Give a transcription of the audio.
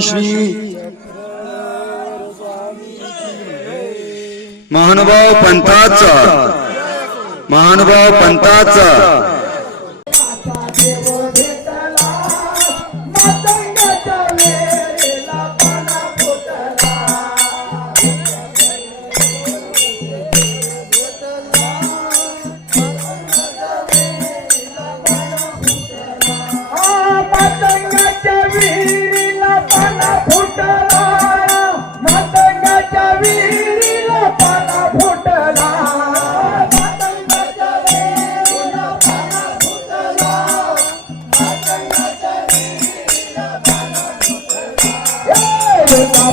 श्री महानुभाव पंथाचा महानुभाव पंथाचा.